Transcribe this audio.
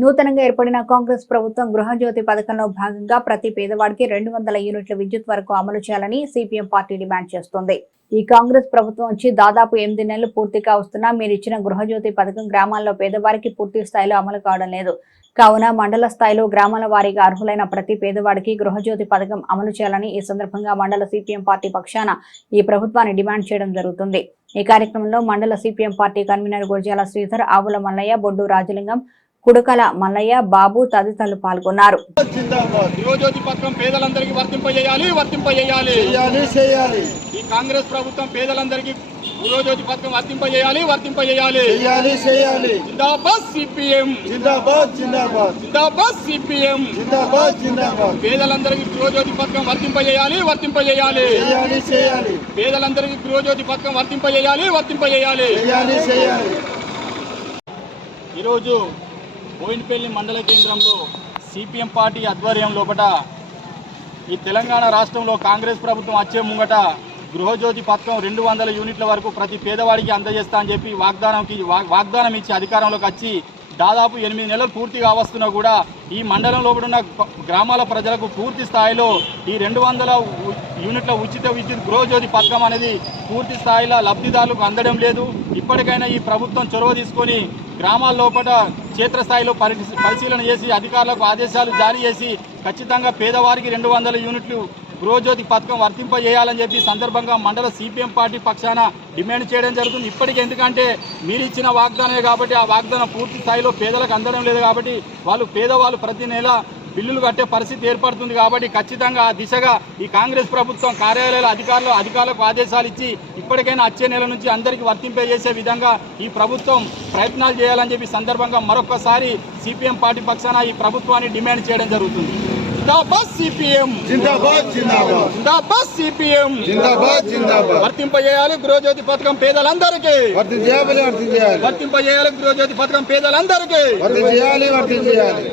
నూతనంగా ఏర్పడిన కాంగ్రెస్ ప్రభుత్వం గృహజ్యోతి పథకంలో భాగంగా ప్రతి పేదవాడికి రెండు వందల యూనిట్ల విద్యుత్ వరకు అమలు చేయాలని సిపిఎం పార్టీ డిమాండ్ చేస్తోంది. ఈ కాంగ్రెస్ ప్రభుత్వం వచ్చి దాదాపు ఎనిమిది నెలలు పూర్తిగా వస్తున్నా మీరు ఇచ్చిన గృహజ్యోతి పథకం గ్రామాల్లో పేదవారికి పూర్తి స్థాయిలో అమలు కావడం లేదు. కావున మండల స్థాయిలో గ్రామాల వారీగా అర్హులైన ప్రతి పేదవాడికి గృహజ్యోతి పథకం అమలు చేయాలని ఈ సందర్భంగా మండల సిపిఎం పార్టీ పక్షాన ఈ ప్రభుత్వాన్ని డిమాండ్ చేయడం జరుగుతుంది. ఈ కార్యక్రమంలో మండల CPM party convener Gurajala Sridhar Avula Mallaiah Boddu Rajalingam కుడుకల Mallayya బాబు తదితరులు పాల్గొన్నారు. పేదలందరికీ వర్తింపజేయాలి వర్తింపజేయాలి. ఈ కాంగ్రెస్ ప్రభుత్వం పేదలందరికీ గృహజ్యోతి పథకం వర్తింపజేయాలి వర్తింపజేయాలి. చేయాలి చేయాలి. జిందాబాద్ సిపిఎం. జిందాబాద్ జిందాబాద్. జిందాబాద్ సిపిఎం. జిందాబాద్ జిందాబాద్. పేదలందరికీ పథకం వర్తింపజేయాలి వర్తింపజేయాలి. చేయాలి చేయాలి. పేదలందరికీ పథకం వర్తింపజేయాలి వర్తింపజేయాలి. చేయాలి చేయాలి. ఈరోజు బోయినపల్లి మండల కేంద్రంలో సిపిఎం పార్టీ ఆధ్వర్యం లోపట ఈ తెలంగాణ రాష్ట్రంలో కాంగ్రెస్ ప్రభుత్వం వచ్చే ముంగట గృహజ్యోతి పథకం రెండు వందల యూనిట్ల వరకు ప్రతి పేదవాడికి అందజేస్తా అని చెప్పి వాగ్దానంకి వాగ్దానం ఇచ్చి అధికారంలోకి వచ్చి దాదాపు ఎనిమిది నెలలు పూర్తిగా వస్తున్నా కూడా ఈ మండలం లోపల ఉన్న గ్రామాల ప్రజలకు పూర్తి స్థాయిలో ఈ రెండు వందల యూనిట్ల ఉచిత విద్యుత్ గృహజ్యోతి పథకం అనేది పూర్తి స్థాయిలో లబ్ధిదారులకు అందడం లేదు. ఇప్పటికైనా ఈ ప్రభుత్వం చొరవ తీసుకొని గ్రామాల లోపల క్షేత్రస్థాయిలో పరిశీలన చేసి అధికారులకు ఆదేశాలు జారీ చేసి ఖచ్చితంగా పేదవారికి రెండు వందల యూనిట్లు గృహజ్యోతి పథకం వర్తింపజేయాలని చెప్పి సందర్భంగా మండల సిపిఎం పార్టీ పక్షాన డిమాండ్ చేయడం జరుగుతుంది. ఇప్పటికీ ఎందుకంటే మీరు ఇచ్చిన వాగ్దానమే కాబట్టి ఆ వాగ్దానం పూర్తి స్థాయిలో పేదలకు అందడం లేదు కాబట్టి వాళ్ళు పేదవాళ్ళు ప్రతి నెల బిల్లులు కట్టే పరిస్థితి ఏర్పడుతుంది కాబట్టి ఖచ్చితంగా ఆ దిశగా ఈ కాంగ్రెస్ ప్రభుత్వం కార్యాలయాల అధికారులు అధికారులకు ఆదేశాలు ఇచ్చి ఇప్పటికైనా వచ్చే నెల నుంచి అందరికీ వర్తింపజేసే విధంగా ఈ ప్రభుత్వం ప్రయత్నాలు చేయాలని చెప్పి సందర్భంగా మరొకసారి సిపిఎం పార్టీ పక్షాన ఈ ప్రభుత్వాన్ని డిమాండ్ చేయడం జరుగుతుంది. జిందాబాద్ సిపిఎం. జిందాబాద్ జిందాబాద్. జిందాబాద్ సిపిఎం. జిందాబాద్ జిందాబాద్. వర్తింపజేయాలి గృహజ్యోతి పథకం పేదలందరికీ. వర్తి చేయాలి వర్తి చేయాలి వర్తింపజేయాలి గృహజ్యోతి పథకం పేదలందరికీ. వర్తి చేయాలి వర్తి చేయాలి